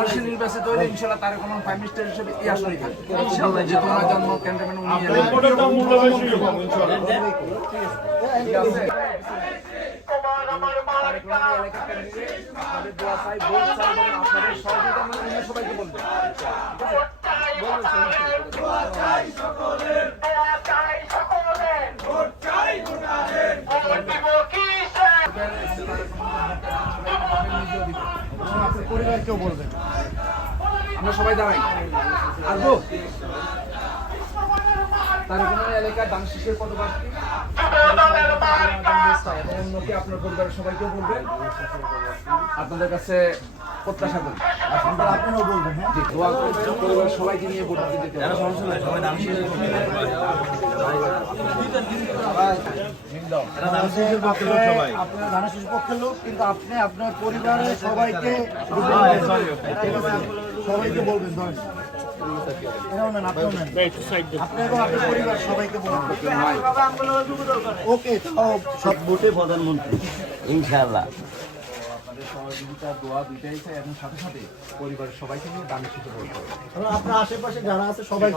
বয়সে নির্বাচিত হলে ইনশাল্লাহ তার কোনো প্রাইম মিনিস্টার হিসেবে এই থাকবে। ইনশাল্লাহ যে তোমার জন্ম ক্যান্টনমেন্ট সহযোগিতা মানে উনি সবাইকে বলবেন। পরিবারকেও বলবেন। আমরা সবাই দাঁড়াই। আসব? তার কোনো এলাকার দান শেষের কত অন্যকে আপনার পরিবারের সবাইকেও বলবেন। আপনাদের কাছে প্রত্যাশা করি। আপনারাও বলবেন হ্যাঁ? জি, দোয়া করবেন। পরিবারের সবাইকে নিয়ে ভোট দিতে। আপনার শিশু পক্ষের লোক কিন্তু আপনি আপনার পরিবারের সবাইকে সবাইকে বলবেন ধরেন। প্রধানমন্ত্রী। আপনার আশেপাশে যারা আছে সবাই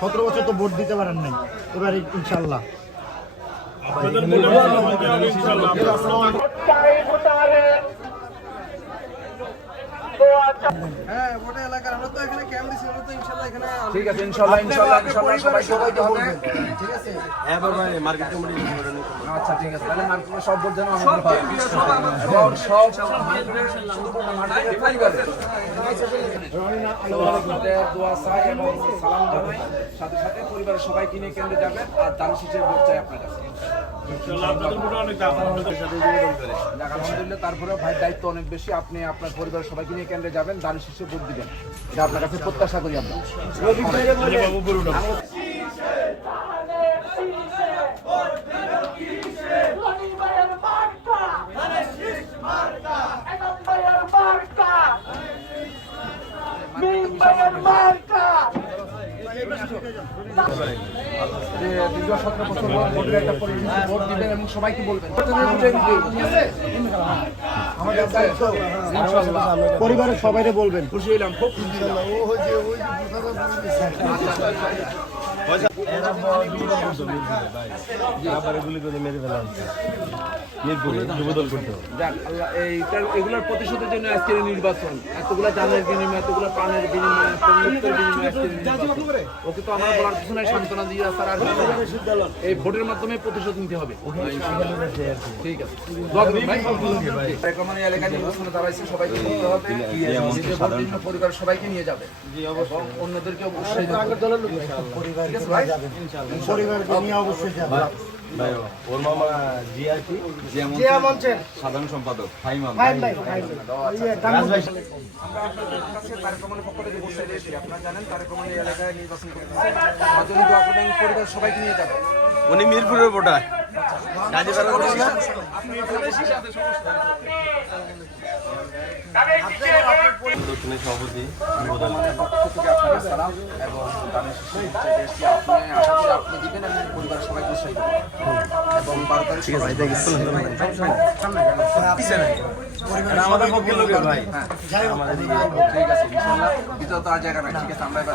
সতেরো বছর তো ভোট দিতে পারেন নাই। এবার ইনশাল্লাহ হ্যাঁ ওটা এলাকার আমরা তো এখানে ক্যাম্প দিছি আমরা তো ইনশাল্লাহ এখানে ঠিক আছে ইনশাল্লাহ ইনশাল্লাহ ইনশাল্লাহ সবাই সবাইকে বলবেন ঠিক আছে আচ্ছা ঠিক আছে তাহলে মার্কেটে সব বলছেন আমাদের সব সব দোয়া চাই এবং সালাম জানাই সাথে সাথে পরিবারের সবাইকে নিয়ে কেন্দ্রে যাবেন আর দান শেষের ভোট চাই আপনার কাছে আলহামদুলিল্লাহ তারপরেও ভাই দায়িত্ব অনেক বেশি আপনি আপনার পরিবারের সবাইকে নিয়ে কেন্দ্রে যাবেন দান শেষে ভোট দিবেন এটা আপনার কাছে প্রত্যাশা করি আমরা যে দীর্ঘ সতেরো বছর ভোটের একটা পরিবেশে ভোট দিবেন এবং সবাইকে বলবেন। পরিবারের সবাইকে বলবেন। খুশি হইলাম খুব খুশি হইলাম। এইটার ভোটের মাধ্যমে প্রতিশোধ নিতে হবে এলাকায় নির্বাচনে দাঁড়াইছে সবাইকে পরিবারের সবাইকে নিয়ে যাবে অন্যদেরকে অবশ্যই আছে ভাই পরিবারকে নিয়ে অবশ্যই যাবেন। ওর মামা জিআরপি সাধারণ সম্পাদক। ফাইম আমরা আপনাদের কাছে তারেক রহমানের পক্ষ থেকে বলতে এসেছি আপনারা জানেন তারেক রহমান এই এলাকায় নির্বাচন করতেছে আমার জন্য দোয়া করবেন পরিবার সবাইকে নিয়ে যাবে। উনি মিরপুরের ভোটার। পক্ষ থেকে এবং আপনি দিবেন পরিবারের সবাইকে উৎসাহিত এবং বারো তারিখ ঠিক আছে আমাদের পক্ষে লোকের ভাই। হ্যাঁ ঠিক আছে তো আর জায়গা নাই ঠিক আছে আমরা এবার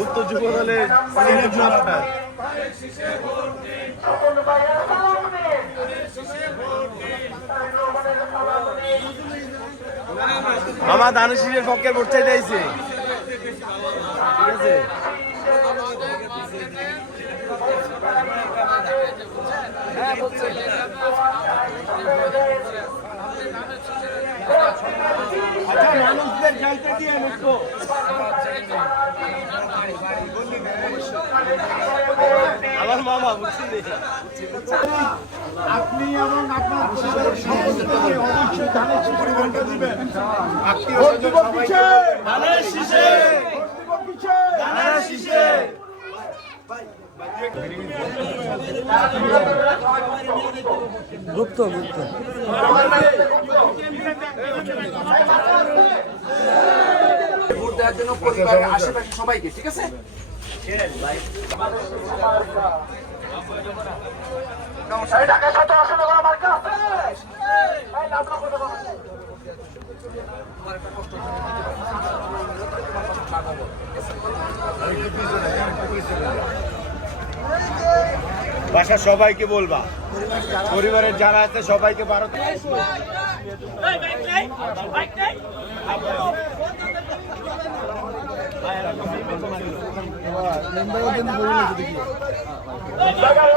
উত্তর যুব দলের ধানের শীষের পক্ষে ভোট চাইতে ঠিক আছে। আচ্ছা মানুষদের যাইতে দিয়ে একটু আমার মামা বুঝছেন আপনি এবং আপনার অবশ্যই ধানের পরিবারকে দিবেন। ভোট দিব কিসে? ধানের শীষে ভোট ভোট দেওয়ার জন্য পরিবারের আশেপাশে সবাইকে ঠিক আছে বাসা সবাইকে বলবা পরিবারের যারা আছে ভারত এলাকাবাসী সবাইকে বলবা পরিবারের সকলকে হে সবাইকে এগারো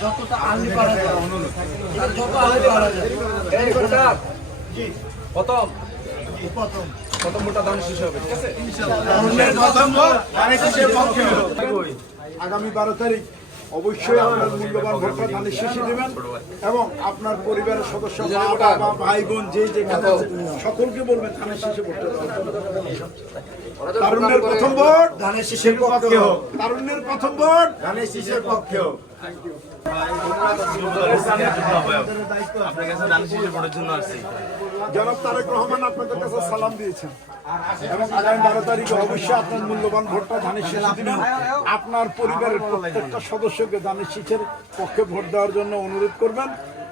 যতটা আর্লি পারা যায় যত আর্লি পারা যায়। এই প্রথম প্রথম? প্রথম। ভোটার ধান শেষ হবে ঠিক আছে? ধানের শীষের পক্ষে আগামী বারো তারিখ অবশ্যই আপনার মূল্যবান ভোটটা ধানের শেষে দেবেন এবং আপনার পরিবারের সদস্য ভাই বোন যে যেখানে সকলকে বলবেন ধানের শেষে ভোটটা তারুণ্যের প্রথম ভোট ধানের শীষের পক্ষে হোক। তারুণ্যের প্রথম ভোট ধানের শীষের পক্ষে আপনার সালাম দিয়েছেন। তারিখে অবশ্যই আপনার মূল্যবান ভোটটা আপনার পরিবারের প্রত্যেকটা সদস্যকে ধানের শীষের পক্ষে ভোট দেওয়ার জন্য অনুরোধ করবেন।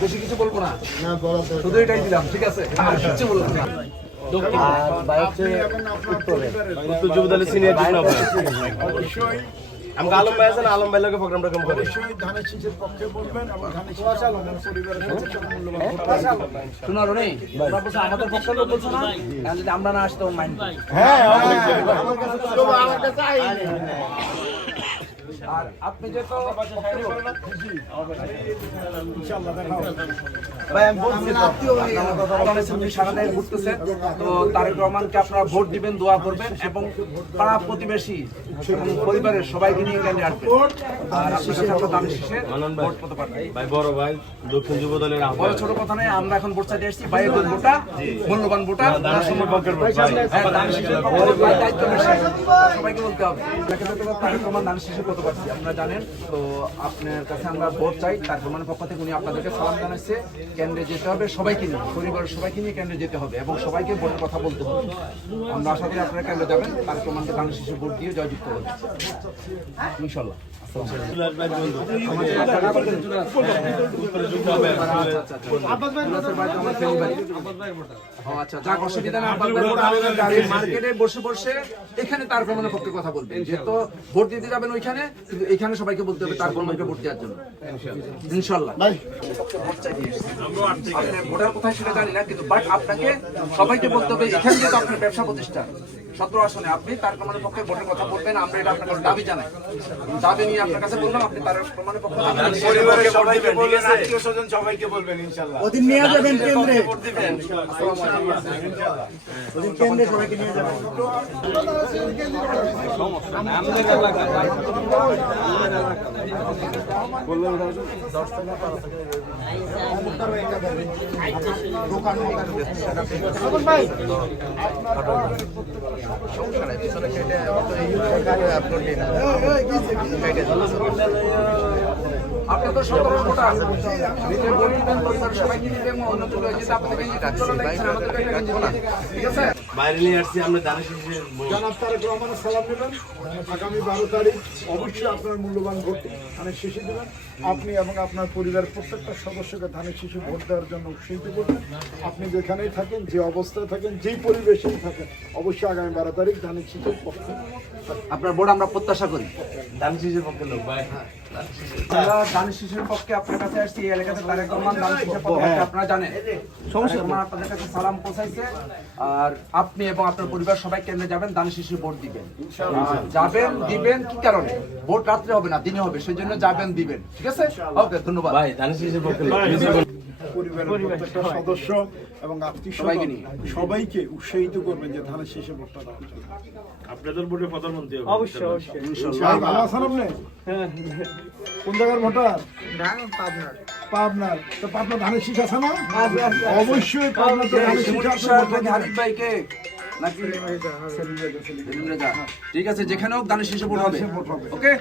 বেশি কিছু বলব না। শুধু এটাই দিলাম ঠিক আছে? আর কিচ্ছু বলব না। উত্তর যুবদলের সিনিয়র অবশ্যই আমাকে আলম ভাই আছেন আলম ভাই লোকে প্রোগ্রামটা কম করে? অবশ্যই ধানের শীষের পক্ষে বলবেন এবং ধানের শীষে আপনার পরিবারের সদস্যকে মূল্যবান শোনা রনি তোমরা বলছো আমাদের পক্ষের লোক বলছো না? এখন যদি আমরা না আসি তখন মাইন্ড হ্যাঁ আমার কাছে তো আমার কাছে আইনি। আর আপনি যেহেতু তো তারেক রহমানকে আপনারা ভোট দিবেন দোয়া করবেন এবং পাড়া প্রতিবেশী এবং পরিবারের সবাইকে নিয়ে এখানে আসবেন। আর আপনার কাছে আমরা দানের শেষে ভোট পেতে পারবেন ভাই বড় ভাই দক্ষিণ যুব দলের বড় ছোট কথা নয় আমরা এখন ভোট চাইতে এসেছি। ভোটটা মূল্যবান ভোটা পক্ষের ভোট, ভাই। হ্যাঁ, দানের শেষের পক্ষে ভাই দায়িত্ব বেশি। সবাইকে বলতে হবে। আপনাকে তো তোমার তারেক রহমান দানের শেষে কত পাচ্ছি আপনারা জানেন। তো আপনার কাছে আমরা ভোট চাই তারেক রহমানের পক্ষ থেকে উনি আপনাদেরকে সালাম জানাচ্ছে। কেন্দ্রে যেতে হবে সবাইকে নিয়ে, পরিবারের সবাইকে নিয়ে কেন্দ্রে যেতে হবে এবং সবাইকে ভোটের কথা বলতে হবে। আমরা আশা করি আপনারা কেন্দ্রে যাবেন তারেক রহমানকে দানের শেষে ভোট দিয়ে জয়যুক্ত হবে ইনশাল্লাহ আচ্ছা অসুবিধা নেই মার্কেটে বসে বসে এখানে তার প্রমাণের পক্ষে কথা বলবেন। যেহেতু ভোট দিতে যাবেন ওইখানে এখানে সবাইকে বলতে হবে তারপর আমাকে ভোট দেওয়ার জন্য। ইনশাল্লাহ ভোটার কোথায় সেটা জানি না কিন্তু বাট আপনাকে সবাইকে বলতে হবে এখানে যেহেতু আপনার ব্যবসা প্রতিষ্ঠান। সতেরো আসনে আপনি তার প্রমাণের পক্ষে ভোটের কথা বলবেন আমরা এটা আপনার কাছে দাবি জানাই। দাবি নিয়ে আপনার কাছে বললাম আপনি তার প্রমাণের পক্ষে পরিবারের সবাইকে বলবেন আত্মীয় স্বজন সবাইকে বলবেন ইনশাআল্লাহ ওদিন নিয়ে যাবেন কেন্দ্রে। ওদিন কেন্দ্রে সবাইকে নিয়ে যাবেন। আপনি তো আছে। বাইরে নিয়ে আসছি আমরা দানের জনাব তারেক রহমানের সালাম নেবেন আগামী বারো তারিখ অবশ্যই আপনার মূল্যবান ভোট ধানের শিশু দেবেন। আপনি এবং আপনার পরিবারের প্রত্যেকটা সদস্যকে ধানের শিশু ভোট দেওয়ার জন্য উৎসাহিত করবেন আপনি যেখানেই থাকেন যে অবস্থায় থাকেন যেই পরিবেশেই থাকেন অবশ্যই আগামী বারো তারিখ ধানের শিশুর পক্ষে। আপনার ভোট আমরা প্রত্যাশা করি। দানের শেষের পক্ষের লোক আমরা শিশুর পক্ষে আপনার কাছে আসছি এই এলাকাতে তারেক রহমান দানের শিশুর পক্ষে আপনারা জানেন। রহমান আপনাদের কাছে সালাম পৌঁছাইছে আর আপনি এবং আপনার পরিবার সবাই কেন্দ্রে যাবেন শিশুর ভোট দিবেন। যাবেন দিবেন কি কারণে? ভোট রাত্রে হবে না দিনে হবে সেই জন্য যাবেন দিবেন ঠিক আছে? ওকে ধন্যবাদ। ভাই পরিবারের প্রত্যেকটা সদস্য এবং আত্মীয় সবাইকে উৎসাহিত করবেন যে ধানের শেষে ভোটটা দেওয়ার জন্য। আপনাদের ভোটে প্রধানমন্ত্রী ভালো আছেন আপনি? কোন জায়গার ভোটার? পাবনার। তো পাবনা ধানের শীষ আছে না? অবশ্যই পাবনা তো ধানের শীষ আছে, ভাইকে নাকি? সেলিম রেজা। ঠিক আছে যেখানে হোক দানের ভোট হবে। ওকে?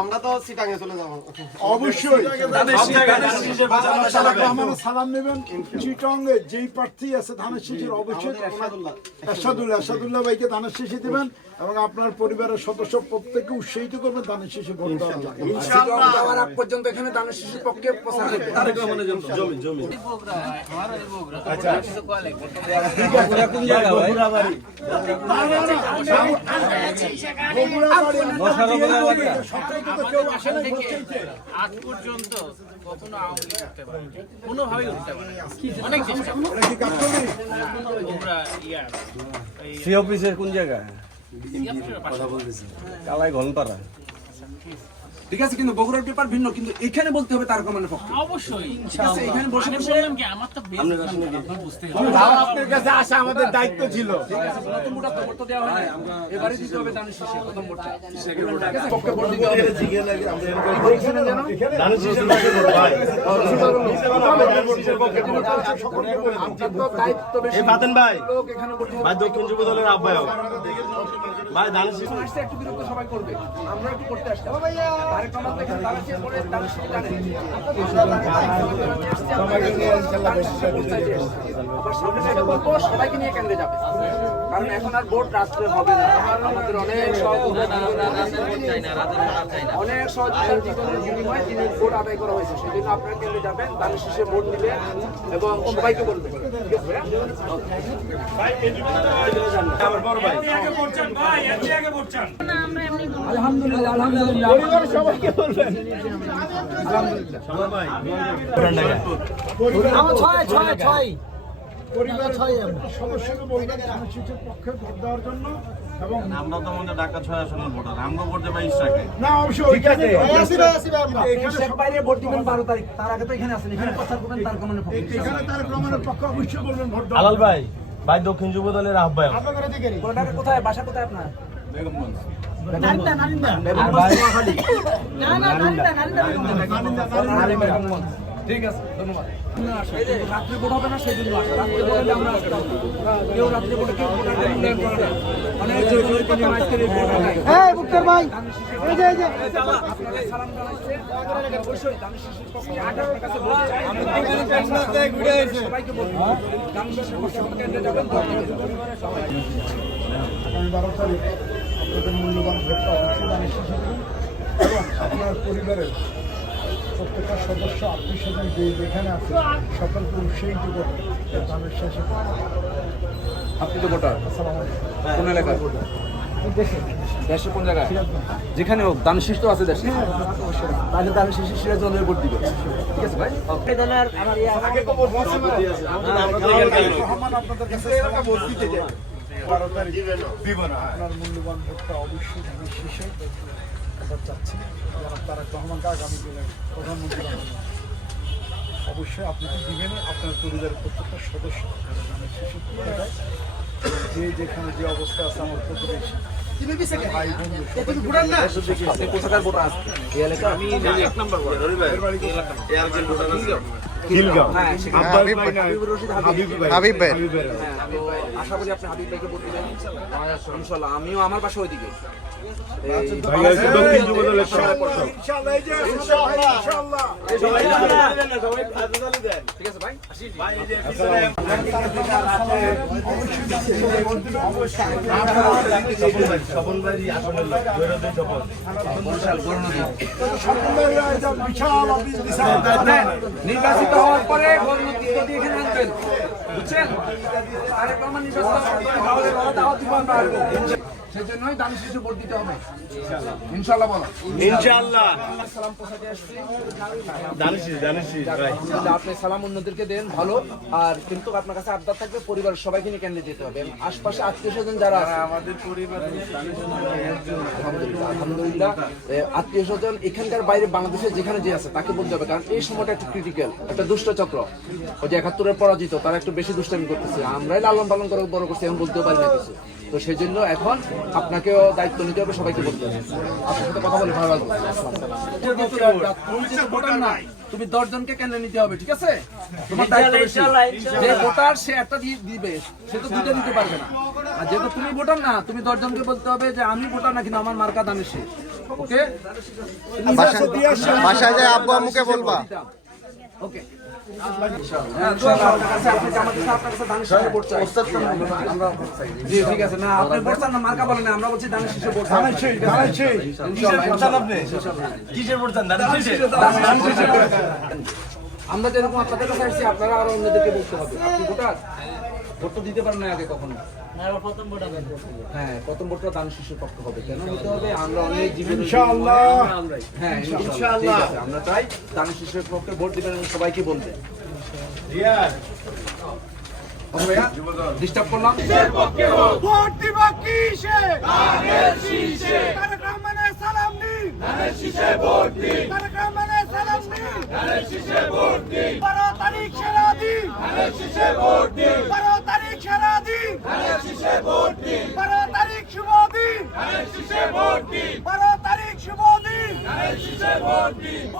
আমরা তো চলে যাব। অবশ্যই। সালাম নেবেন। চিটঙ্গে যেই প্রার্থী আছে ধানের শীষের অবশ্যই এরশাদুল্লাহ। এরশাদুল্লাহ ভাইকে ধানের শীষে দিবেন। এবং আপনার পরিবারের সদস্য প্রত্যেকে উৎসাহিত করবেন যাওয়ার আগ পর্যন্ত এখানে দানের শিশুর পক্ষে প্রচার করবে জমি জমি কোন জায়গা ভাই? বগুড়া বাড়ি, বসার উপরে এলাকা। সবটাই তো কেউ আসে না ভোট চাইতে। আজ পর্যন্ত কখনো আওয়ামী লীগ পারে কোনোভাবেই উঠতে পারে অনেক চেষ্টা। এটা কি কাকতালীয়? তোমরা ইয়া এই সি অফিসের কোন জায়গা কালাই ঘনপাড়া ঠিক আছে কিন্তু বগুড়ার পেপার ভিন্ন কিন্তু এখানে বলতে হবে তার কমানের পক্ষে অবশ্যই ঠিক আছে এখানে বসে বসে কি আমার তো বেশ বুঝতে হবে। আপনার কাছে আসা আমাদের দায়িত্ব ছিল। প্রথম তো দেওয়া হয় এবারে দিতে হবে শিশু প্রথম পক্ষে দিতে হবে দায়িত্ব বেশি এই বাতেন ভাই লোক এখানে ভোট ভাই দক্ষিণ যুব দলের আহ্বায়ক। ভাই দানের আসছে একটু বিরক্ত সবাই করবে আমরা একটু করতে আসতাম তারেক রহমান থেকে দানের দানের আবার সামনে বলব সবাইকে নিয়ে কেন্দ্রে যাবে কারণ এখন আর ভোট রাত্রে হবে না আমাদের অনেক সহযোগিতা অনেক সহযোগিতার জীবনের বিনিময়ে দিনের ভোট আদায় করা হয়েছে সেই জন্য আপনারা কেন্দ্রে যাবেন দানের শেষে ভোট দিবেন এবং সবাইকে বলবেন আলহামদুলিল্লাহ আলহামদুলিল্লাহ সবাইকে বলবেন ছয় ছয় ছয়। প্রত্যেকটা সদস্যকে বলবেন শীষের পক্ষে ভোট দেওয়ার জন্য এবং আমরা তো মনে ঢাকা ছয় আসনের ভোটার। আমরা ভোট দেবো ইসরাকে। না অবশ্যই। ওইখানে এখানে বাইরে ভোট দিবেন বারো তারিখ। তার আগে তো এখানে আছেন। এখানে প্রচার করবেন তার কোনো এখানে তার রহমানের পক্ষে অবশ্যই বলবেন ভোট দেওয়ার আলাল ভাই ভাই দক্ষিণ যুব দলের আহ্বায়ক। কোথায়? বাসা কোথায় আপনার? ঠিক আছে ধন্যবাদ রাত্রে ভোট হবে না সেই জন্য রাত্রে ভোট হলে আমরা আসতাম। কেউ রাত্রে ভোটে কেউ ভোটার কার্ড করে না। অনেক জনের জন্য এই ভোট নাই। আপনাকে সালাম জানাচ্ছি। অবশ্যই দানের শীষের পক্ষে আপনার কাছে ভোট চাই। সবাইকে বলব। দানের শীষের পক্ষে কেন্দ্রে যাবেন, আগামী বারো তারিখ আপনাদের মূল্যবান ভোটটা এবং আপনার পরিবারের প্রত্যেকটা সদস্য আত্মীয় স্বজন যে যেখানে আছে সকলকে উৎসাহিত ধানের শেষে আপনি তো ভোটার। কোন এলাকার? দেশে। কোন জায়গায়? যেখানে হোক দান শিষ্ট আছে দেশে? তাহলে দান শিশু সিরাজগঞ্জের ভোট দিবে। ঠিক আছে ভাই? ওকে দলের আমার ইয়া আপনাদের কাছে যায় বারো তারিখ আপনার মূল্যবান ভোটটা অবশ্যই ধানের চাচ্ছি। যারা তারা রহমানকে আগামী দিনের প্রধানমন্ত্রী। অবশ্যই আপনাকে দিবেন আপনার পরিবারের প্রত্যেকটা সদস্য যে যেখানে যে অবস্থা আছে আমার প্রতিবেশী ভাই বন্ধু আপনি কোথাকার ভোটার আছে এই এলাকা আমি এক নম্বর হ্যাঁ সেখানে হাবিবুর রশিদ হাবিব। হাবিব ভাই। তো আশা করি আপনি হাবিব ভাইকে ভোট দিবেন। ইনশাল্লাহ আমিও আমার পাশে ওইদিকে। নির্বাচিত হওয়ার পরে যদি এখানে আনবেন বুঝছেন? তারেক নির্বাচিত হওয়ার পরে তাহলে বড় দাওয়াত দিব আমরা দান শিশু ভোট দিতে হবে। ইনশাল্লাহ বলো। ইনশাআল্লাহ। সালাম আসছি আপনি সালাম অন্যদেরকে দেন ভালো। আর কিন্তু আপনার কাছে আবদার থাকবে পরিবারের সবাইকে নিয়ে কেন্দ্রে যেতে হবে। আশপাশে আত্মীয় স্বজন যারা আছে আমাদের পরিবার আলহামদুলিল্লাহ আলহামদুলিল্লাহ। আত্মীয় স্বজন এখানকার বাইরে বাংলাদেশে যেখানে যে আছে তাকে বলতে হবে কারণ এই সময়টা একটু ক্রিটিক্যাল একটা দুষ্ট চক্র। ওই যে একাত্তরের পরাজিত তারা একটু বেশি দুষ্টামি করতেছে। আমরাই লালন পালন করে বড় করছি এখন বলতেও পারি না কিছু। তো সেই জন্য এখন আপনাকেও দায়িত্ব নিতে হবে সবাইকে বলতে হবে। আপনার সাথে কথা বলে ভালো লাগল তুমি যে ভোটার না তুমি দশ জনকে কেন নিতে হবে ঠিক আছে? তোমার দায়িত্ব বেশি। যে ভোটার সে একটা দিবে সে তো দুটো দিতে পারবে না। আর যেহেতু তুমি ভোটার না তুমি দশ জনকে বলতে হবে যে আমি ভোটার না কিন্তু আমার মার্কা দানের সে। ওকে বাসায় যায় আব্বু আম্মুকে বলবা। ওকে আমরা- যেরকম আপনাদের কাছে আসছি আপনারা আরও অন্যদেরকে বলতে হবে। আপনি ভোটার? ভোট তো দিতে পারেন না আগে কখনো। হ্যাঁ প্রথম ভোটটা দান শিশুর পক্ষ হবে কেন নিতে হবে? আমরা অনেক জীবন ইনশাআল্লাহ। হ্যাঁ ইনশাআল্লাহ। আমরা চাই দান শিশুর পক্ষে ভোট দিবেন এবং সবাইকে বলবেন ডিস্টার্ব করলাম। ভোট? দিবা কিসে? তারেক সালাম দিন। তারেক রহমানের সালাম দিন। বারো তারিখ সেরা দিন। বারো তারিখ সেরা দিন। বারো তারিখ শুভ দিন। বারো তারিখ শুভ দিন। ভোট দিব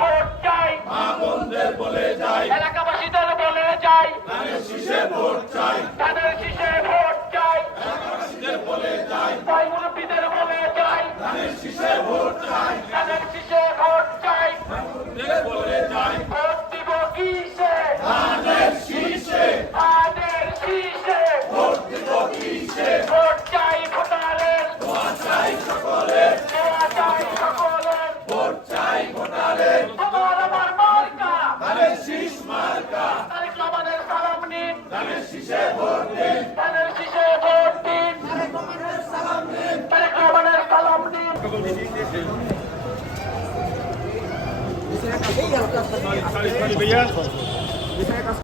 এলাকাবাসীদের বলে যাই ভোট চাই। তাদের শীষে ভোট চাই। বলে যাই তাই মুরব্বীদের বলে যাই ভোট চাই। তাদের শীষে ભૈયા